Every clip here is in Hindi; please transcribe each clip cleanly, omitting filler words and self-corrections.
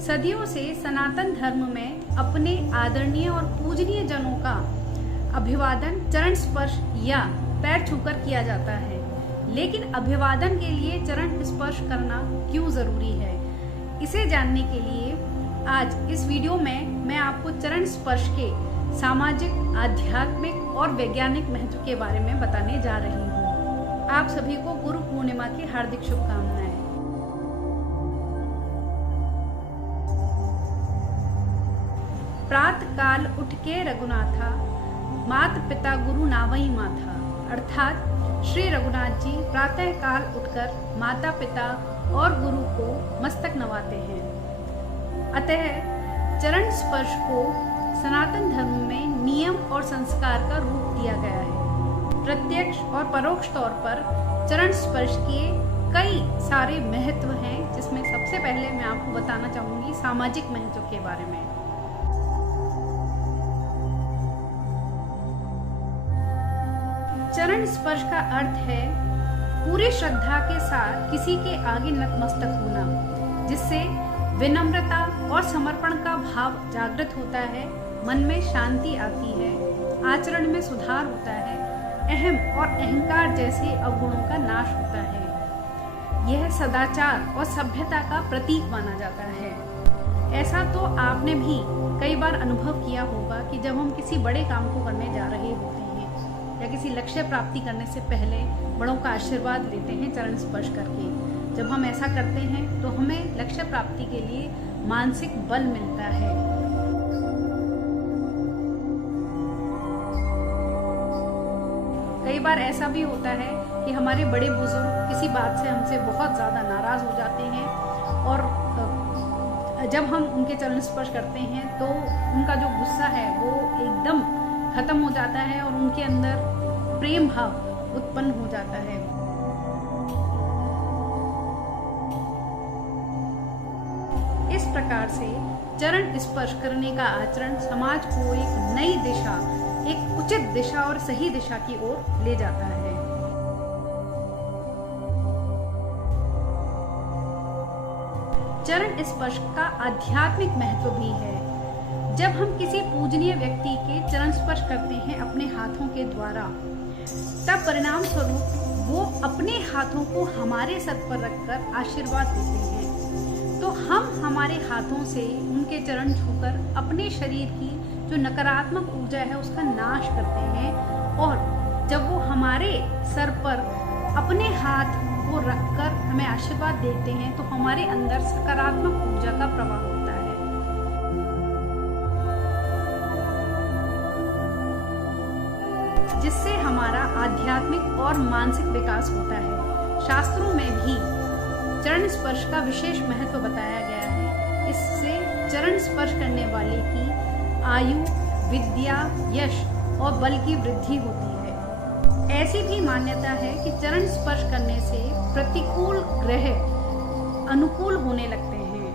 सदियों से सनातन धर्म में अपने आदरणीय और पूजनीय जनों का अभिवादन चरण स्पर्श या पैर छूकर किया जाता है। लेकिन अभिवादन के लिए चरण स्पर्श करना क्यों जरूरी है, इसे जानने के लिए आज इस वीडियो में मैं आपको चरण स्पर्श के सामाजिक, आध्यात्मिक और वैज्ञानिक महत्व के बारे में बताने जा रही हूँ। आप सभी को गुरु पूर्णिमा की हार्दिक शुभकामनाएं। प्रातः काल उठ के रघुनाथा, मात पिता गुरु नावई माथा। अर्थात श्री रघुनाथ जी प्रातः काल उठकर माता पिता और गुरु को मस्तक नवाते हैं। अतः चरण स्पर्श को सनातन धर्म में नियम और संस्कार का रूप दिया गया है। प्रत्यक्ष और परोक्ष तौर पर चरण स्पर्श के कई सारे महत्व हैं, जिसमें सबसे पहले मैं आपको बताना चाहूंगी सामाजिक महत्व के बारे में। चरण स्पर्श का अर्थ है पूरी श्रद्धा के साथ किसी के आगे नतमस्तक होना, जिससे विनम्रता और समर्पण का भाव जागृत होता है, मन में शांति आती है, आचरण में सुधार होता है, अहम और अहंकार जैसे अवगुणों का नाश होता है। यह सदाचार और सभ्यता का प्रतीक माना जाता है। ऐसा तो आपने भी कई बार अनुभव किया होगा कि जब हम किसी बड़े काम को करने जा रहे होते हैं या किसी लक्ष्य प्राप्ति करने से पहले बड़ों का आशीर्वाद लेते हैं चरण स्पर्श करके। जब हम ऐसा करते हैं तो हमें लक्ष्य प्राप्ति के लिए मानसिक बल मिलता है। कई बार ऐसा भी होता है कि हमारे बड़े बुजुर्ग किसी बात से हमसे बहुत ज्यादा नाराज हो जाते हैं और जब हम उनके चरण स्पर्श करते हैं तो उनका जो गुस्सा है वो एकदम खत्म हो जाता है और उनके अंदर प्रेम भाव उत्पन्न हो जाता है। इस प्रकार से चरण स्पर्श करने का आचरण समाज को एक नई दिशा, एक उचित दिशा और सही दिशा की ओर ले जाता है। चरण स्पर्श का आध्यात्मिक महत्व भी है। जब हम किसी पूजनीय व्यक्ति के चरण स्पर्श करते हैं अपने हाथों के द्वारा, तब परिणाम स्वरूप वो अपने हाथों को हमारे सर पर रखकर आशीर्वाद देते हैं। तो हम हमारे हाथों से उनके चरण छूकर अपने शरीर की जो नकारात्मक ऊर्जा है उसका नाश करते हैं, और जब वो हमारे सर पर अपने हाथ को रखकर हमें आशीर्वाद देते हैं तो हमारे अंदर सकारात्मक ऊर्जा का प्रवाह होता है, जिससे हमारा आध्यात्मिक और मानसिक विकास होता है। शास्त्रों में भी चरण स्पर्श का विशेष महत्व बताया गया है। इससे चरण स्पर्श करने वाले की आयु, विद्या, यश और बल की वृद्धि होती है। ऐसी भी मान्यता है कि चरण स्पर्श करने से प्रतिकूल ग्रह अनुकूल होने लगते हैं।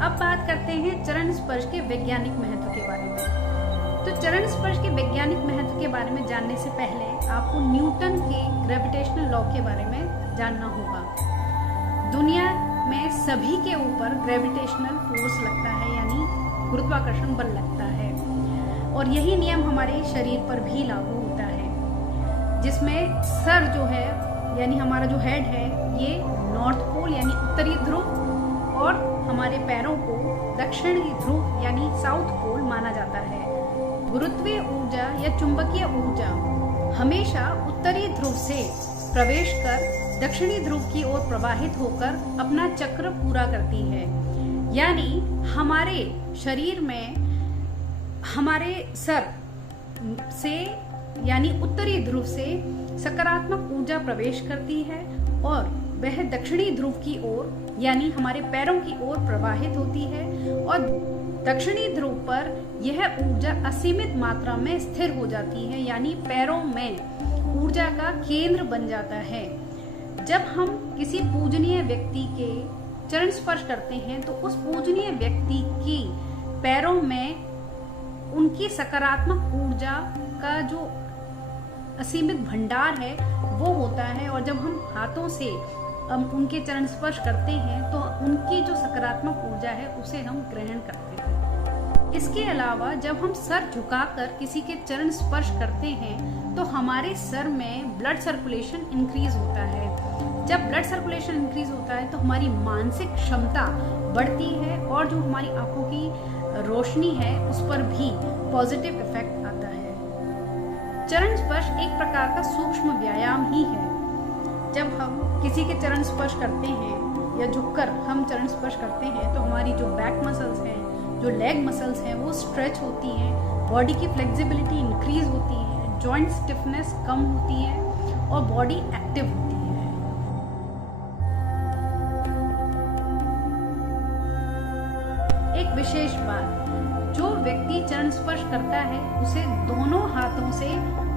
अब बात करते हैं चरण स्पर्श के वैज्ञानिक महत्व के बारे में। तो चरण स्पर्श के वैज्ञानिक महत्व के बारे में जानने से पहले आपको न्यूटन के ग्रेविटेशनल लॉ के बारे में जानना होगा। दुनिया में सभी के ऊपर ग्रेविटेशनल फोर्स लगता है, यानी गुरुत्वाकर्षण बल लगता है, और यही नियम हमारे शरीर पर भी लागू होता है, जिसमें सर जो है यानी हमारा जो हेड है ये नॉर्थ पोल यानी उत्तरी ध्रुव और हमारे पैरों को दक्षिणी ध्रुव यानी साउथ पोल माना जाता है। गुरुत्वीय ऊर्जा या चुंबकीय ऊर्जा हमेशा उत्तरी ध्रुव से प्रवेश कर दक्षिणी ध्रुव की ओर प्रवाहित होकर अपना चक्र पूरा करती है। यानी हमारे शरीर में हमारे सर से यानी उत्तरी ध्रुव से सकारात्मक ऊर्जा प्रवेश करती है और वह दक्षिणी ध्रुव की ओर यानी हमारे पैरों की ओर प्रवाहित होती है, और दक्षिणी ध्रुव पर यह ऊर्जा असीमित मात्रा में स्थिर हो जाती है, यानी पैरों में ऊर्जा का केंद्र बन जाता है। जब हम किसी पूजनीय व्यक्ति के चरण स्पर्श करते हैं तो उस पूजनीय व्यक्ति की पैरों में उनकी सकारात्मक ऊर्जा का जो असीमित भंडार है वो होता है। और जब हम हाथों से उनके चरण स्पर्श करते हैं तो उनकी जो सकारात्मक ऊर्जा है उसे हम ग्रहण करते हैं। इसके अलावा जब हम सर झुकाकर किसी के चरण स्पर्श करते हैं तो हमारे सर में ब्लड सर्कुलेशन इंक्रीज होता है। जब ब्लड सर्कुलेशन इंक्रीज होता है तो हमारी मानसिक क्षमता बढ़ती है और जो हमारी आंखों की रोशनी है उस पर भी पॉजिटिव इफेक्ट आता है। चरण स्पर्श एक प्रकार का सूक्ष्म व्यायाम ही है। जब हम किसी के चरण स्पर्श करते हैं या झुककर हम चरण स्पर्श करते हैं तो हमारी जो बैक मसल्स हैं, जो लेग मसल्स हैं वो स्ट्रेच होती हैं, बॉडी की फ्लेक्सिबिलिटी इंक्रीज होती है, जॉइंट स्टिफनेस कम होती है और बॉडी एक्टिव होती है। एक विशेष बात, जो व्यक्ति चरण स्पर्श करता है उसे दोनों हाथों से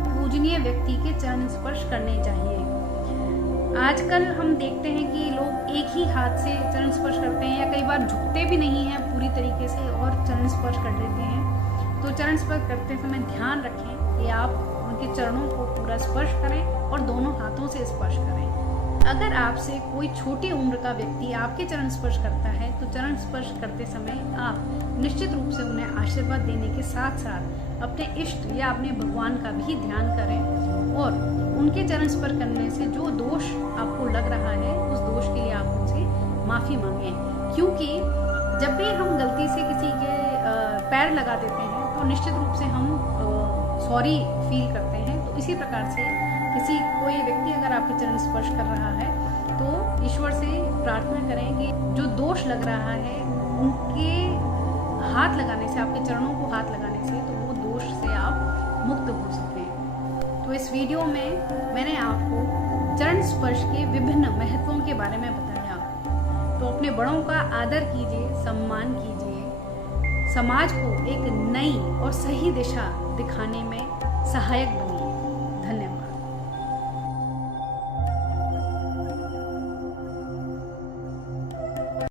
पूजनीय व्यक्ति के चरण स्पर्श करने चाहिए। आजकल हम देखते हैं कि लोग एक ही हाथ से चरण स्पर्श करते हैं या कई बार झुकते भी नहीं हैं पूरी तरीके से और चरण स्पर्श कर देते हैं। तो चरण स्पर्श करते समय ध्यान रखें कि आप उनके चरणों को पूरा स्पर्श करें और दोनों हाथों से स्पर्श करें। अगर आपसे कोई छोटी उम्र का व्यक्ति आपके चरण स्पर्श करता है तो चरण स्पर्श करते समय आप निश्चित रूप से उन्हें आशीर्वाद देने के साथ साथ अपने इष्ट या अपने भगवान का भी ध्यान करें और उनके चरण स्पर्श करने से जो दोष आपको लग रहा है उस दोष के लिए आप उनसे माफ़ी मांगें। क्योंकि जब भी हम गलती से किसी के पैर लगा देते हैं तो निश्चित रूप से हम सॉरी फील करते हैं। तो इसी प्रकार से कोई व्यक्ति अगर आपके चरण स्पर्श कर रहा है तो ईश्वर से प्रार्थना करें कि जो दोष लग रहा है उनके हाथ लगाने से, आपके चरणों को हाथ लगाने से, तो वो दोष से आप मुक्त हो सकें। तो इस वीडियो में मैंने आपको चरण स्पर्श के विभिन्न महत्वों के बारे में बताया। तो अपने बड़ों का आदर कीजिए, सम्मान कीजिए, समाज को एक नई और सही दिशा दिखाने में सहायक बनिए।